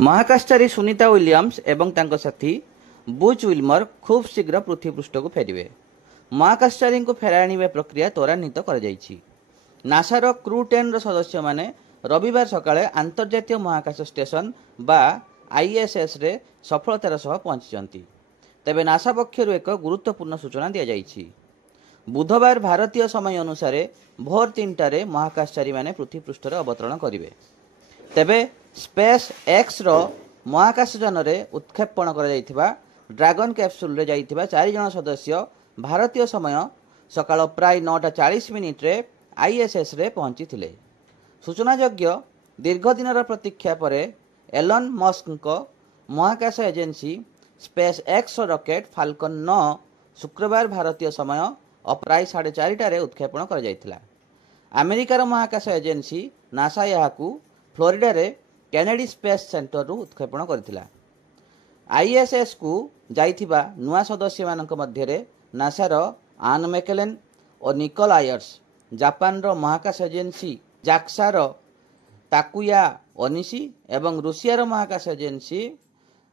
महाकाशचारी Sunita Williams एवं तांको साथी बुच विल्मर खूब शीघ्र पृथ्वी पृष्ठ को फेरिबे। महाकाशचारी को फेराई आनिबा प्रक्रिया त्वरान्वित कर जाइछि। नासार क्रू 10 सदस्य माने रविवार सकाळे अंतर्जातीय महाकाश स्टेशन बा आईएसएस रे सफलतार सह पहुंची। तेबे नासा पक्षरु एक गुरुत्वपूर्ण सूचना दिया जाइछि। बुधवार भारतीय समय अनुसार भोर 3टारे महाकाशचारी माने पृथ्वी पृष्ठ रे अवतरण करिवे। तेबे स्पेस एक्स रो महाकाशयान रे उत्क्षेपण कर जाइथिबा ड्रैगन कैप्सूल रे जाइथिबा 4 जण सदस्य भारतीय समय सकाळ प्राय 9:40 रे आईएसएस रे पहुंची थिले। सूचनायोग्य दीर्घ दिनर प्रतीक्षा परे एलन मस्क को महाकाश agency SpaceX rocket Falcon 9 शुक्रवार भारतीय समय प्राय 4:30 उत्क्षेपण कर जाइथिला। अमेरिकार महाकाश एजेंसी नासा याकू फ्लोरिडा रे केनेडी स्पेस सेंटर रु उत्क्षेपण करथिला। आईएसएस को जाइथिबा नुआ सदस्य मानक मध्य रे नासार आन मैकेलेन और निकोल आयर्स, जापान रो महाकाश एजेंसी जाक्सा रो ताकुया ओनिशी एवं रूसिया रो महाकाश एजेंसी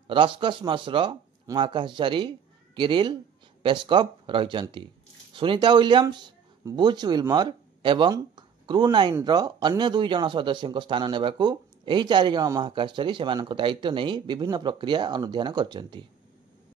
रोस्कॉस्मोस रो महाकाशचारी किरिल पेस्कव रहिचंती। सुनीता विलियम्स, बुच विल्मर एवं क्रू 9 रो अन्य 2 जण सदस्यक स्थान नेबाकू एही 4 जण महाकाशचारी सेमानक दायित्व नहीं विभिन्न प्रक्रिया अनुध्यान करचंती।